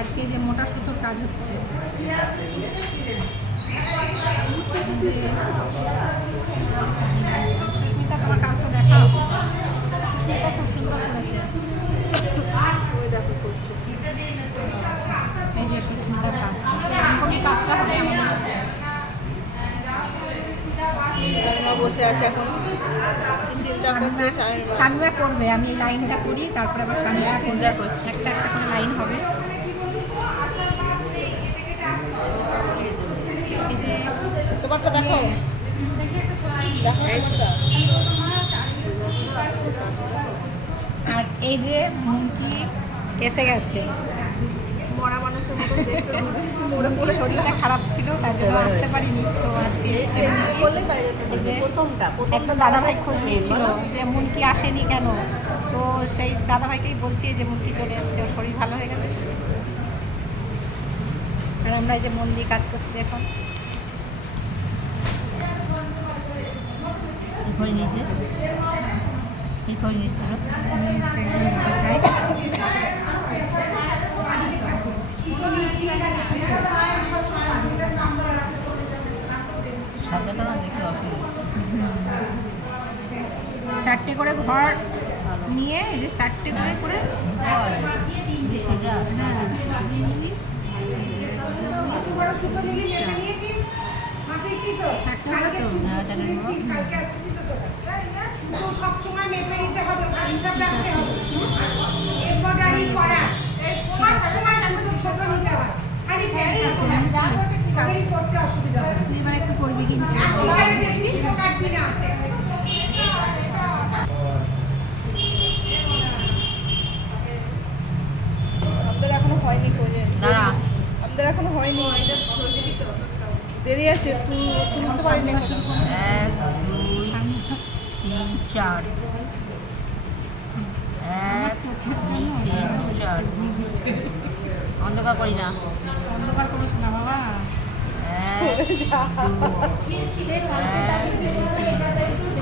আজকে যে মোটা সুতোর কাজ হচ্ছে, সুস্মিতা তোমার কাজটা দেখাও। সুস্মিতা খুব সুন্দর করেছে। এই যে সুস্মিতার কাজটা, এরকমই কাজটা হবে এমন। বসে আছে এখন, চিন্তা করছে শামিমা করবে, আমি এই লাইনটা করি, তারপরে আবার শামিমা চিন্তা করছি, একটা একটা করে লাইন হবে। এই যে তোমারটা দেখো, আর এই যে মুমকি এসে গেছে। মরা মানুষের মতো দেখতে, পুরোপুরি শরীরটা খারাপ ছিল, তাই জন্য আসতে পারিনি, তো আজকে এসেছে। একটা দাদাভাই খোঁজ নিচ্ছিল যে মুনকি আসেনি কেন, তো সেই দাদাভাইকেই বলছি যে মুনকি চলে এসছে, ওর শরীর ভালো হয়ে গেছে, চলে এসছে। আর আমরা এই যে মন দিয়ে কাজ করছি এখন। হয়ে নিয়েছে, ঠিক হয়ে নিচ্ছিল। সাদাটা না দেখে অসুবিধা। চারটে করে ঘর নিয়ে, এই যে চারটে করে করে সেটা চারটে হলো তো। সবসময় মেপে নিতে হবে, হিসাব রাখতে হবে। এমব্রয়ডারি করা সবসময় ছোট নিতে হয়, খালি এমব্রয়ডারি করতে অসুবিধা হয়। তুই এবার একটু করবি কিন্তু একেবারে বেশি কাটবি না। আমাদের এখনো হয়নি, খোঁজে দাঁড়া, আমাদের এখনো হয়নি, দেরি আছে, তুলতে পারিনি এখনো। 1 2 3 4, 1 চোখের জন্য 3 4, অন্ধকার করি না। অন্ধকার করিস না বাবা। 1 2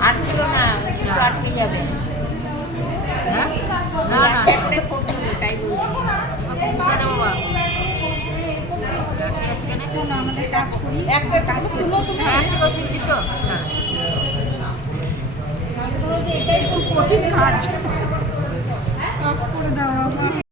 আটগুলো না, শুধু আটকে যাবে। হ্যাঁ, না না তাই বলছি। বাবা চলো আমাদের কাজ করি, একটা কাজ তুলো তুমি। কঠিন কাজ করে দাও বাবা।